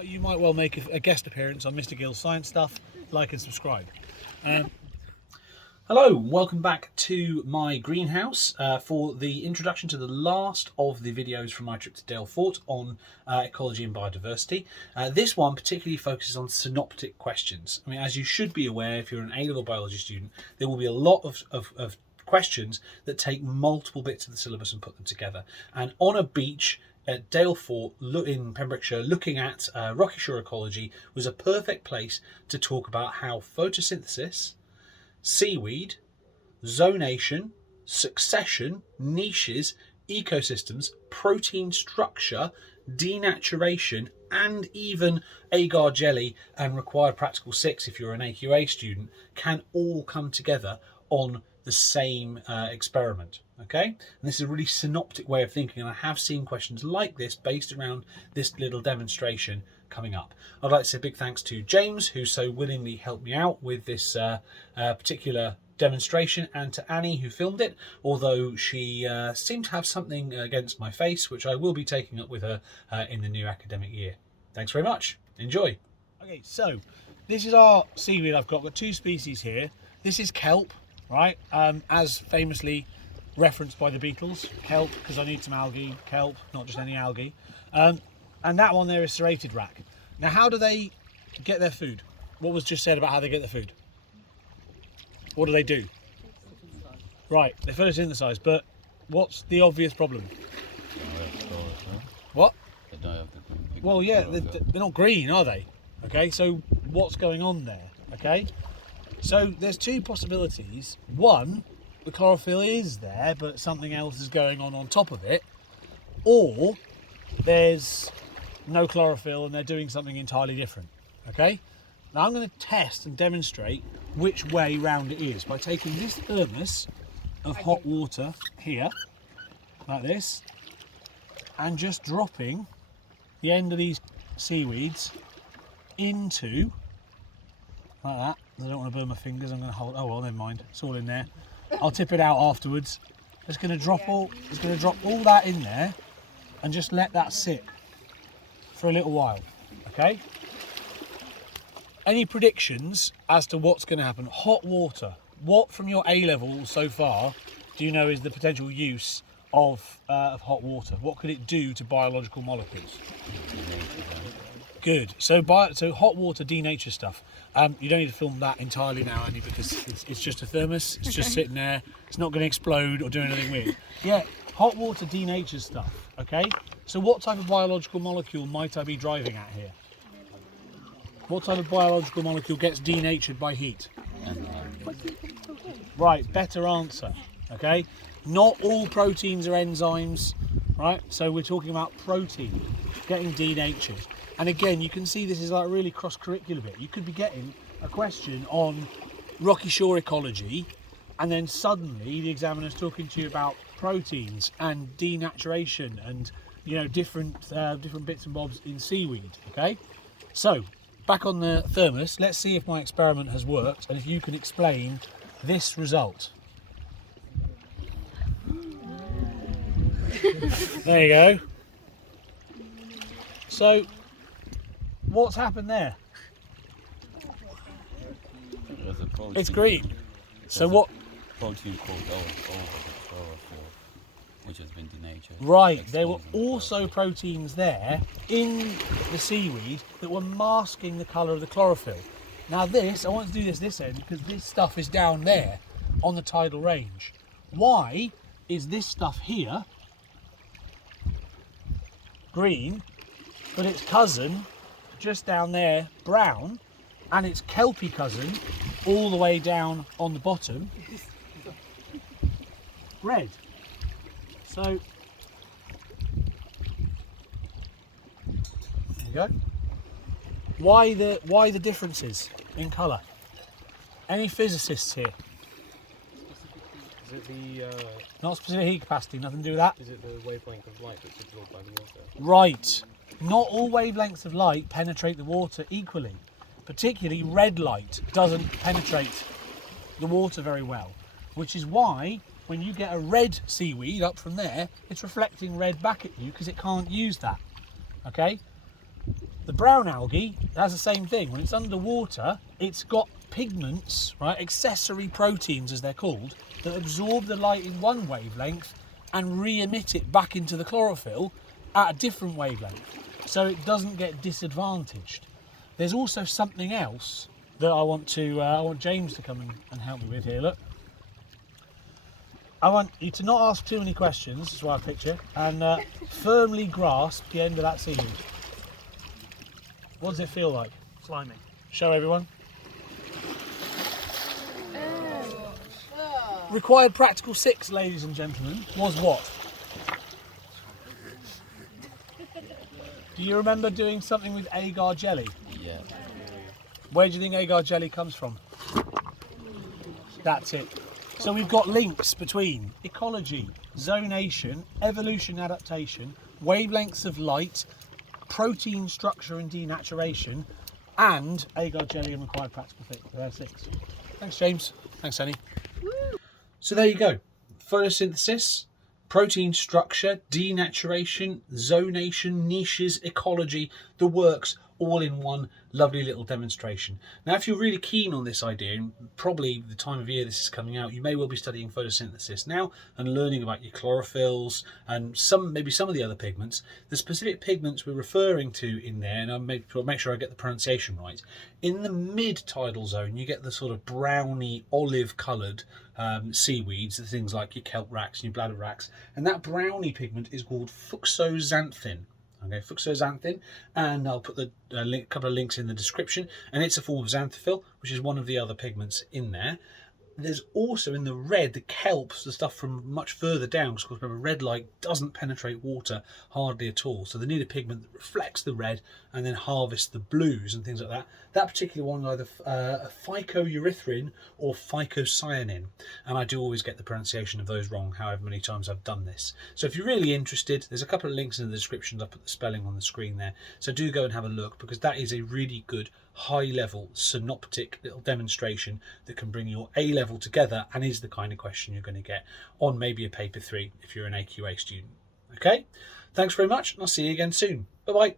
You might well make a guest appearance on Mr. Gill's Science Stuff. Like and subscribe. Hello, welcome back to my greenhouse for the introduction to the last of the videos from my trip to Dale Fort on ecology and biodiversity. This one particularly focuses on synoptic questions. I mean, as you should be aware, if you're an A-level biology student, there will be a lot of questions that take multiple bits of the syllabus and put them together. And on a beach at Dale Fort in Pembrokeshire, looking at rocky shore ecology was a perfect place to talk about how photosynthesis, seaweed, zonation, succession, niches, ecosystems, protein structure, denaturation, and even agar jelly and required practical 6 if you're an AQA student can all come together on the same experiment. Okay, and this is a really synoptic way of thinking, and I have seen questions like this based around this little demonstration coming up. I'd like to say a big thanks to James, who so willingly helped me out with this particular demonstration, and to Annie, who filmed it, although she seemed to have something against my face, which I will be taking up with her in the new academic year. Thanks very much. Enjoy. Okay, so this is our seaweed. I've got 2 species here. This is kelp, right? As famously referenced by the Beatles, kelp, because I need some algae, kelp, not just any algae. And that one there is serrated rack. Now, how do they get their food? What was just said about how they get their food? What do they do? Right, they photosynthesize, but what's the obvious problem? What? Well, yeah, they're not green, are they? Okay, so what's going on there? Okay, so there's 2 possibilities. One, the chlorophyll is there, but something else is going on top of it. Or there's no chlorophyll and they're doing something entirely different. Okay, now I'm going to test and demonstrate which way round it is by taking this thermos of hot water here, like this, and just dropping the end of these seaweeds into, like that. I don't want to burn my fingers. I'm going to hold. Oh well, never mind. It's all in there. I'll tip it out afterwards. Just going to drop all that in there, and just let that sit for a little while. Okay. Any predictions as to what's going to happen? Hot water. What from your A level so far do you know is the potential use of hot water? What could it do to biological molecules? Good. So hot water denatures stuff. You don't need to film that entirely now, Annie, because it's just a thermos. It's just sitting there. It's not going to explode or do anything weird. Yeah, hot water denatures stuff. Okay. So what type of biological molecule might I be driving at here? What type of biological molecule gets denatured by heat? Right, better answer. Okay, not all proteins are enzymes, right? So we're talking about protein getting denatured. And again, you can see this is like a really cross-curricular bit. You could be getting a question on rocky shore ecology, and then suddenly the examiner's talking to you about proteins and denaturation and, you know, different bits and bobs in seaweed. Okay, so back on the thermos, let's see if my experiment has worked and if you can explain this result. There you go. So, what's happened there? It's green. So what? Protein called chlorophyll, which has been denatured. Right, there were also proteins there in the seaweed that were masking the colour of the chlorophyll. Now this, I want to do this end because this stuff is down there on the tidal range. Why is this stuff here green, but its cousin just down there brown, and its kelpie cousin all the way down on the bottom red? So there you go. Why the differences in colour? Any physicists here? Is it the Not specific heat capacity, nothing to do with that. is it the wavelength of light that's absorbed by the water? Right. Not all wavelengths of light penetrate the water equally. Particularly red light doesn't penetrate the water very well, which is why when you get a red seaweed up from there, it's reflecting red back at you because it can't use that. Okay? The brown algae has the same thing. When it's underwater, it's got pigments, right, accessory proteins as they're called, that absorb the light in one wavelength and re-emit it back into the chlorophyll at a different wavelength, so it doesn't get disadvantaged. There's also something else that I want James to come and help me with here. Look, I want you to not ask too many questions, is what I picture, and firmly grasp the end of that seaweed. What does it feel like? Slimy. Show everyone. Required practical 6, ladies and gentlemen, was what? Do you remember doing something with agar jelly? Yeah. Where do you think agar jelly comes from? That's it. So we've got links between ecology, zonation, evolution, adaptation, wavelengths of light, protein structure and denaturation, and agar jelly and required practical 6. Thanks, James. Thanks, Annie. So there you go. Photosynthesis, protein structure, denaturation, zonation, niches, ecology, the works, all in one lovely little demonstration. Now, if you're really keen on this idea, and probably the time of year this is coming out, you may well be studying photosynthesis now and learning about your chlorophylls and maybe some of the other pigments. The specific pigments we're referring to in there, and I'll make sure I get the pronunciation right. In the mid-tidal zone, you get the sort of browny, olive-coloured seaweeds, the things like your kelp racks and your bladder racks, and that browny pigment is called fuxoxanthin. Okay, fuxoxanthin, and I'll put the couple of links in the description, and it's a form of xanthophyll, which is one of the other pigments in there. There's also in the red, the kelps, the stuff from much further down, because remember, red light doesn't penetrate water hardly at all, so they need a pigment that reflects the red and then harvests the blues and things like that. That particular one, either phycoerythrin or phycocyanin, and I do always get the pronunciation of those wrong, however many times I've done this. So if you're really interested, there's a couple of links in the description. I'll put the spelling on the screen there, so do go and have a look, because that is a really good high-level synoptic little demonstration that can bring your A-level together and is the kind of question you're going to get on maybe a paper 3 if you're an AQA student. Okay, thanks very much, and I'll see you again soon. Bye bye.